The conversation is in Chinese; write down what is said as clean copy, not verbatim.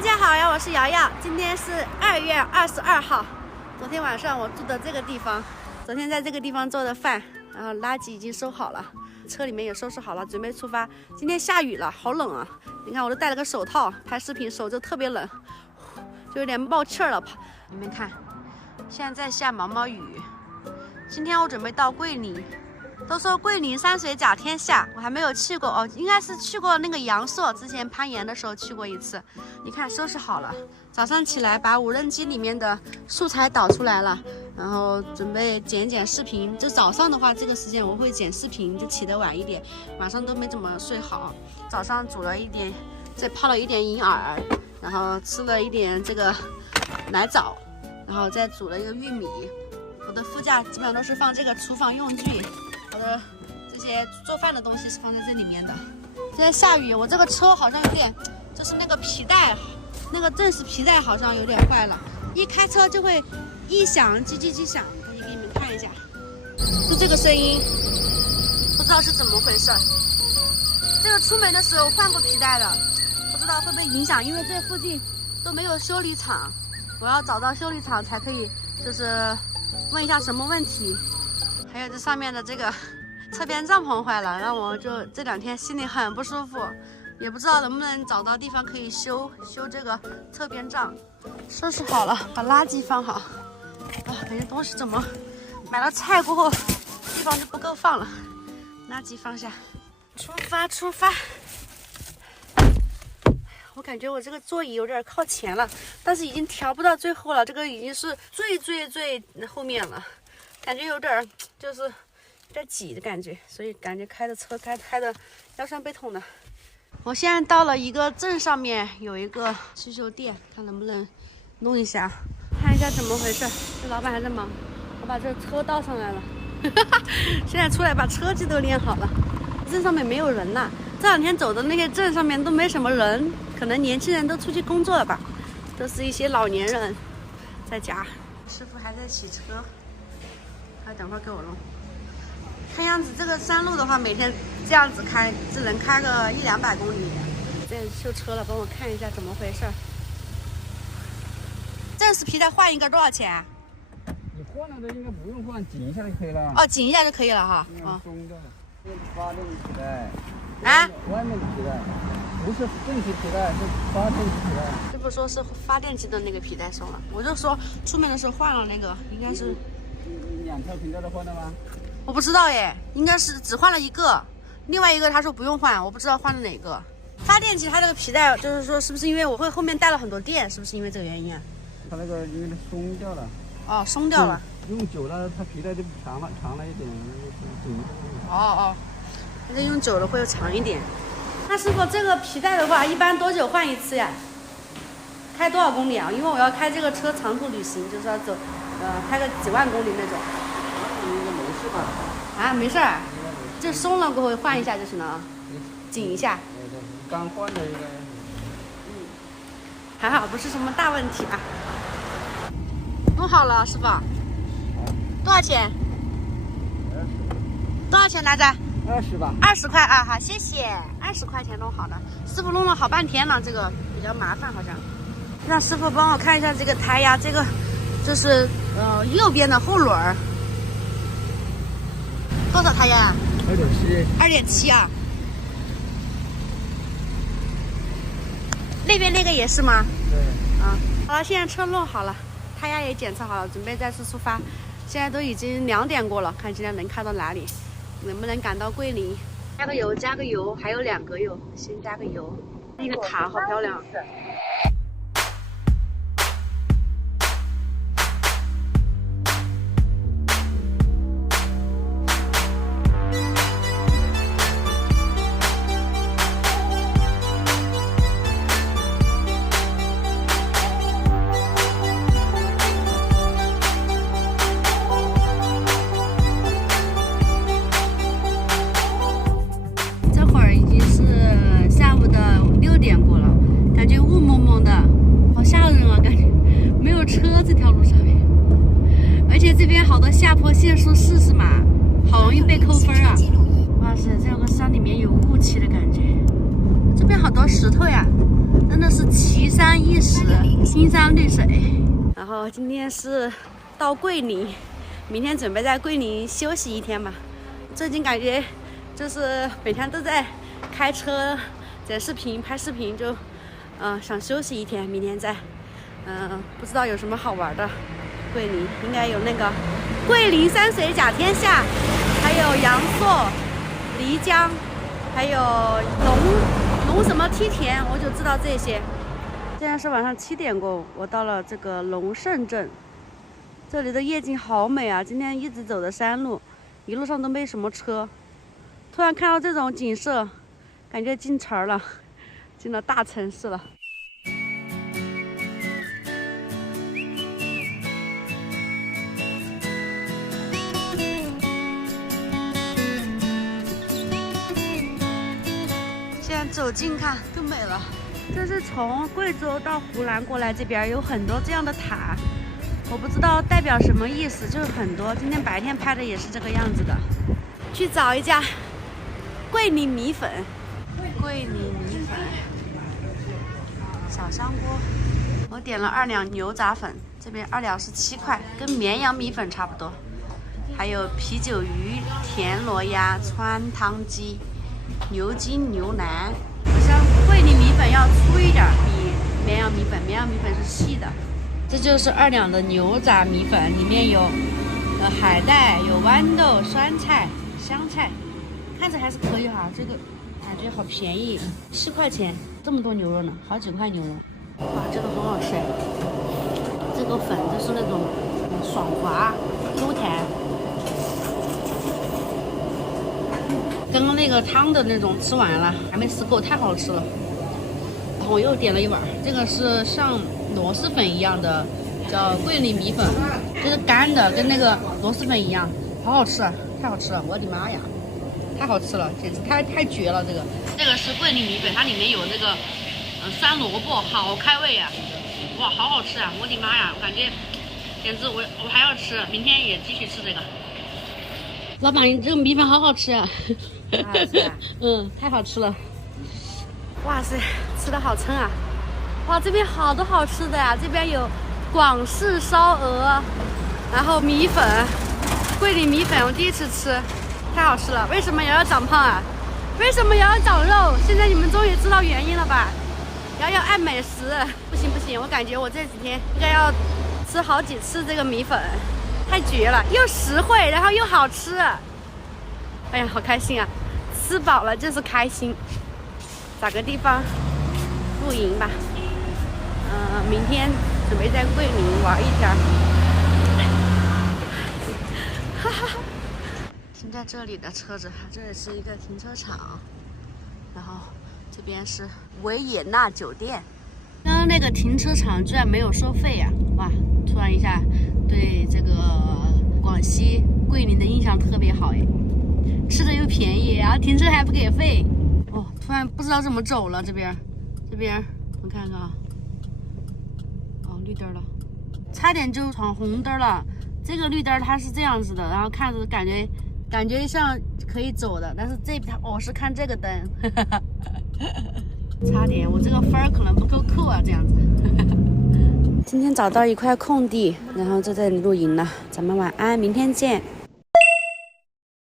大家好呀，我是瑶瑶。今天是2月22号。昨天晚上我住的这个地方，昨天在这个地方做的饭，然后垃圾已经收好了，车里面也收拾好了，准备出发。今天下雨了，好冷啊！你看我都戴了个手套，拍视频手就特别冷，就有点冒气了。你们看，现在在下毛毛雨。今天我准备到桂林。都说桂林山水甲天下，我还没有去过哦，应该是去过那个阳朔，之前攀岩的时候去过一次。你看收拾好了，早上起来把无人机里面的素材导出来了，然后准备剪视频。就早上的话，这个时间我会剪视频，就起得晚一点，晚上都没怎么睡好。早上煮了一点，再泡了一点银耳，然后吃了一点这个奶枣，然后再煮了一个玉米。我的副驾基本上都是放这个厨房用具。我的这些做饭的东西是放在这里面的。现在下雨，我这个车好像有点，就是那个皮带，那个正时皮带好像有点坏了，一开车就会一响叽叽叽响。我给你们看一下，就这个声音，不知道是怎么回事。这个出门的时候换过皮带的，不知道会不会影响，因为这附近都没有修理厂，我要找到修理厂才可以，就是问一下什么问题。还有这上面的这个侧边帐篷坏了，让我就这2天心里很不舒服，也不知道能不能找到地方可以修这个侧边帐。收拾好了，把垃圾放好。啊，感觉东西怎么买了菜过后地方就不够放了，垃圾放下，出发。我感觉我这个座椅有点靠前了，但是已经调不到最后了，这个已经是最后面了。感觉有点就是有点挤的感觉，所以感觉开的车开的腰酸背痛的。我现在到了一个镇上面，有一个汽修店，看能不能弄一下，看一下怎么回事。这老板还在忙，我把这车倒上来了，现在出来把车机都练好了。镇上面没有人呐，这2天走的那些镇上面都没什么人，可能年轻人都出去工作了吧，都是一些老年人在家。师傅还在洗车。等会儿给我弄。看样子这个山路的话，每天这样子开，只能开个100-200公里。这修车了，帮我看一下怎么回事。正时皮带换一个多少钱？你换了的应该不用换，紧一下就可以了。哦，紧一下就可以了哈。啊，松掉了。发电皮带。啊？外面的皮带，不是正时皮带，是发电皮带。师傅说是发电机的那个皮带松了，我就说出门的时候换了那个，应该是。2条皮带都换了吗？我不知道耶，应该是只换了一个，另外一个他说不用换，我不知道换了哪个。发电机它那个皮带，就是说是不是因为我会后面带了很多电，是不是因为这个原因啊？它那个因为它松掉了。哦，松掉了。用久了，它皮带就长了一点，紧。哦，这用久了会长一点。那师傅，这个皮带的话，一般多久换一次呀？开多少公里啊？因为我要开这个车长途旅行，就是要走，开个几万公里那种。应该没事吧？啊，没事儿，就松了过后换一下就行了啊，紧一下。刚换的应该。还好不是什么大问题啊。弄好了，师傅。多少钱？20。多少钱来着？20吧。20块啊，好，谢谢。20块钱弄好了，师傅弄了好半天了，这个比较麻烦好像。让师傅帮我看一下这个胎压，这个就是右边的后轮儿。多少胎压啊？2.7啊。那边那个也是吗？对。啊，好了，现在车弄好了，胎压也检测好了，准备再次出发。现在都已经2点过了，看今天能开到哪里，能不能赶到桂林？加个油，还有2格油，先加个油。那个塔好漂亮。好多下坡限速40码，好容易被扣分啊！哇塞，这个山里面有雾气的感觉。这边好多石头呀，真的是奇山异石，青山绿水。然后今天是到桂林，明天准备在桂林休息一天吧。最近感觉就是每天都在开车剪视频拍视频，就想休息一天，明天再不知道有什么好玩的。桂林应该有那个桂林山水甲天下，还有阳朔、漓江，还有龙什么梯田，我就知道这些。现在是晚上7点过，我到了这个龙胜镇，这里的夜景好美啊！今天一直走的山路，一路上都没什么车，突然看到这种景色，感觉进城了，进了大城市了。走近看更美了。这是从贵州到湖南过来，这边有很多这样的塔，我不知道代表什么意思，就是很多。今天白天拍的也是这个样子的。去找一家桂林米粉，桂林米粉小香锅，我点了2两牛杂粉，这边2两是7块，跟绵阳米粉差不多。还有啤酒鱼、田螺鸭、川汤鸡、牛筋、牛腩，好像桂林米粉要粗一点，比绵阳米粉，绵阳米粉是细的。这就是2两的牛杂米粉，里面有海带，有豌豆、酸菜、香菜，看着还是可以哈。这个感觉好便宜，7块钱，这么多牛肉呢，好几块牛肉。哇，这个很好吃，这个粉就是那种爽滑 Q 弹。刚刚那个汤的那种吃完了，还没吃够，太好吃了。然后我又点了一碗，这个是像螺蛳粉一样的，叫桂林米粉，就是干的，跟那个螺蛳粉一样，好好吃，太好吃了，我的妈呀，太好吃了，简直太绝了。这个是桂林米粉，它里面有那个酸萝卜，好开胃啊！哇，好好吃啊，我的妈呀，我感觉简直我还要吃，明天也继续吃这个。老板，你这个米粉好好吃啊！好吃啊！太好吃了！哇塞，吃的好撑啊！哇，这边好多好吃的呀！这边有广式烧鹅，然后米粉，桂林米粉，我第一次吃，太好吃了！为什么瑶瑶长胖啊？为什么瑶瑶长肉？现在你们终于知道原因了吧？瑶瑶爱美食，不行，我感觉我这几天应该要吃好几次这个米粉。太绝了，又实惠，然后又好吃，哎呀，好开心啊！吃饱了就是开心。找个地方露营吧，明天准备在桂林玩一天。哈哈，停在这里的车子，这里是一个停车场，然后这边是维也纳酒店。刚刚那个停车场居然没有收费呀！哇，突然一下对这个广西桂林的印象特别好哎，吃的又便宜，然后停车还不给费。哦，突然不知道怎么走了，这边我看看啊，哦，绿灯了，差点就闯红灯了。这个绿灯它是这样子的，然后看着感觉像可以走的，但是我是看这个灯，差点我这个分儿可能不够扣啊，这样子。今天找到一块空地，然后就在这里露营了。咱们晚安，明天见。